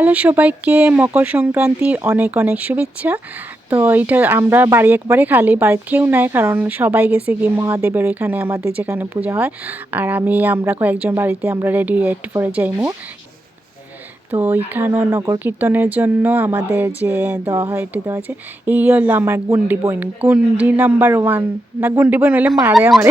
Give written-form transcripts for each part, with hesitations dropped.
Hello সবাইকে, মকর সংক্রান্তির অনেক অনেক শুভেচ্ছা। তো এটা আমরা বাড়ি একবারে খালি, বাড়িতে কেউ নাই, কারণ সবাই গেছে কি মহাদেবের ওইখানে আমাদের যেখানে পূজা হয়। আর আমরা কয়েকজন বাড়িতে আমরা রেডি করে যাইমু। তো এইখানেও নগর কীর্তনের জন্য আমাদের যে দেওয়া হয়, এটি দেওয়া আছে। এই হলো আমার গুন্ডি বোন, গুন্ডি নাম্বার 1 না, গুন্ডি বোন হলে মারে আমারে।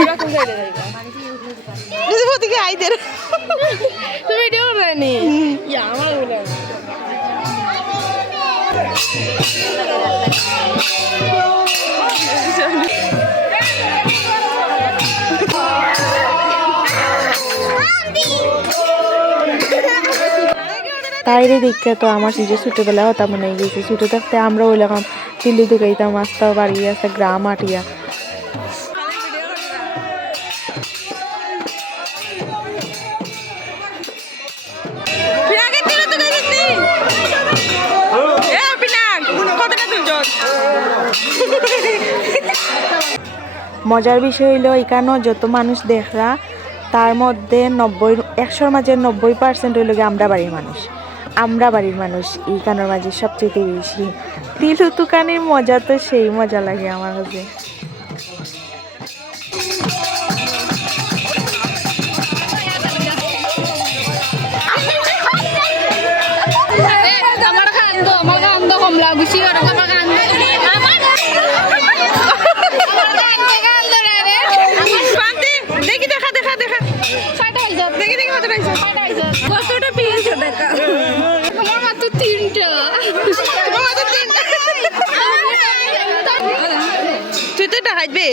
তাইরে দেখে তো আমার নিজের ছোটোবেলাও তা মনে গেছে। ছোটো থাকতে আমরা ওই রকম চিল্লি দুগাইতাম, আসতাম বাড়ি আসতে গ্রাম আটিয়া। মজার বিষয় হইলো এখানেও যত মানুষ দেখরা, তার মধ্যে 100-র মাঝে 90% হইল আমরা বাড়ির মানুষ। আমরা বাড়ির মানুষ এইখানের মাঝে সবচেয়ে বেশি। তিল তুকানির মজা তো সেই মজা লাগে আমার কাছে। তুই তো হাসবে।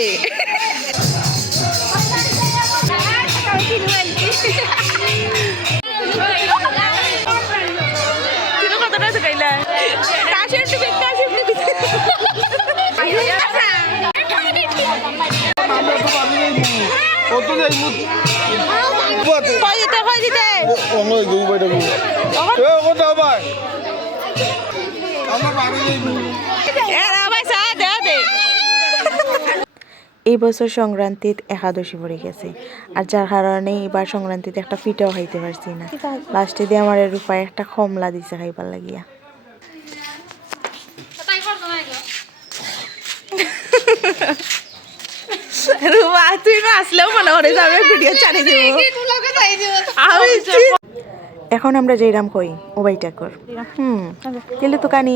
এই বছর সংক্রান্তিতে একাদশী পড়ে গেছে, আর যার কারণে এবার সংক্রান্তিতে একটা পিঠাও খাইতে পারছি না। লাস্টে দিয়ে আমার রূপায় একটা কমলা দিছে খাইবার লাগিয়া। এখন আমরা যেরাম কই ও বাইটা কর গেলে তো কানি।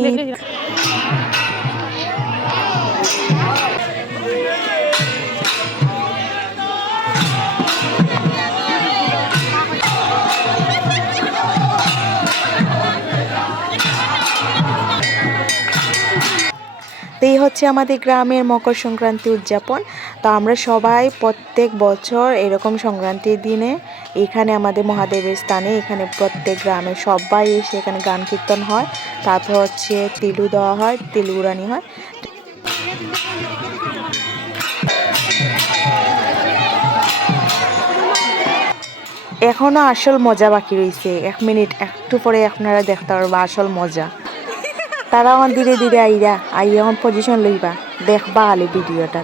এই হচ্ছে আমাদের গ্রামের মকর সংক্রান্তি উদযাপন। তো আমরা সবাই প্রত্যেক বছর এরকম সংক্রান্তির দিনে এখানে আমাদের মহাদেবের স্থানে এখানে প্রত্যেক গ্রামে সবাই এসে এখানে গান কীর্তন হয়, তারপর হচ্ছে তিলু দেওয়া হয়, তিলু উড়ানি হয়। এখনো আসল মজা বাকি রয়েছে, 1 মিনিট একটু পরে আপনারা দেখতে পারবা আসল মজা। তারা এখন ধীরে ধীরে আই এখন পজিশন লইবা, দেখবা আলি ভিডিওটা।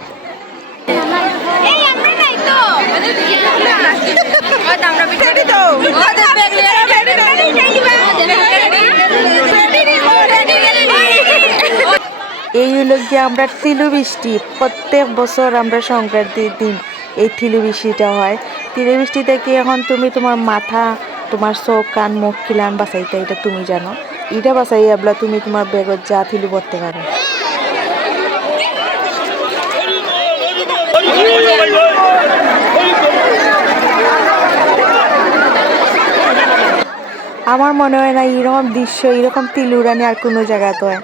এই হলো গিয়ে আমরা তিলু বৃষ্টি, প্রত্যেক বছর আমরা সংক্রান্তির দিন এই তিলু বৃষ্টিটা হয়। তিলু বৃষ্টি থেকে এখন তুমি তোমার মাথা, তোমার চোখ, কান, মুখ খিলান বাঁচাইতে, এটা তুমি জানো। এটা বাঁচাই এবলা তুমি তোমার ব্যাগত যা থিলু পড়তে পারো। আমার মনে হয় না এরকম দৃশ্য, এরকম তিল উড়ানি আর কোনো জায়গাতে হয়।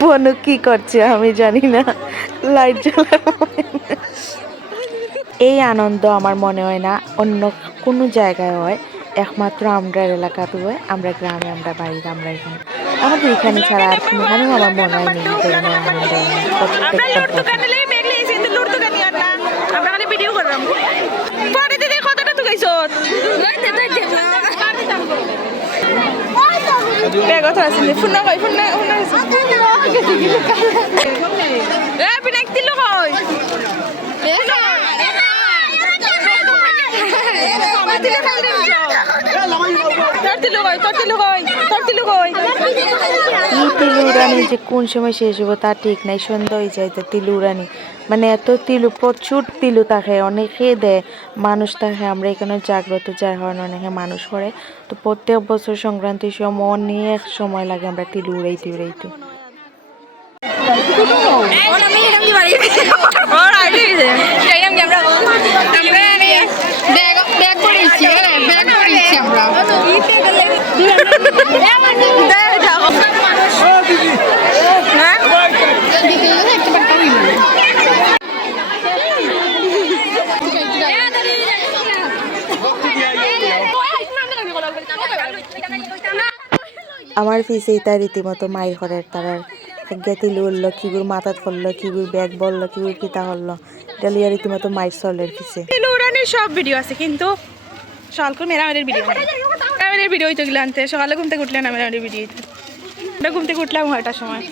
বনু কি করছে আমি জানি না, লাইট জ্বালা। এই আনন্দ আমার মনে হয় না অন্য কোনো জায়গায় হয়, একমাত্র আমরা এলাকাতে হয়, আমরা গ্রামে, আমরা বাড়িতে, আমরা এখানে, আমাদের এখানে ছাড়া আর কোনোখানেও আমার মনে হয় নেই এই ধরনের আনন্দ প্রত্যেকটা তিলুরানি যে কোন সময় শেষ হবো তা ঠিক নাই, সন্ধ্যা হয়ে যায় তো তিলুরানি, মানে এত তিলু, প্রচুর তিলু থাকে, অনেকে দেয়, মানুষ থাকে, আমরা এখানে জাগ্রত যার কারণে অনেকে মানুষ করে, তো প্রত্যেক বছর সংক্রান্তির সময় অনেক সময় লাগে আমরা তিলু উড়াইতে উড়াইতে। আমার পিছিয়ে তাই রীতিমতো মায়ের ঘরের তারার গেতিল উঠলো, কিগুর মাথাত ফললো, কিগুর ব্যাগ বললো, কিগুর কিতা হলো, এটা লিয়া রীতিমতো মায়ের চলের পিছে। তিলুরানির সব ভিডিও আছে কিন্তু সকাল মেরামের ভিডিও মেরামের ভিডিও হইতে গেলে আনতে সকালে ঘুম থেকে উঠলে না মেরামের ভিডিও আমরা ঘুম থেকে উঠলাম 9টার সময়।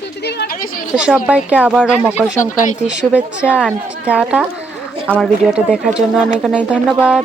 তো সবাইকে আবারও মকর সংক্রান্তির শুভেচ্ছা, টাটা। আমার ভিডিওটা দেখার জন্য অনেক অনেক ধন্যবাদ।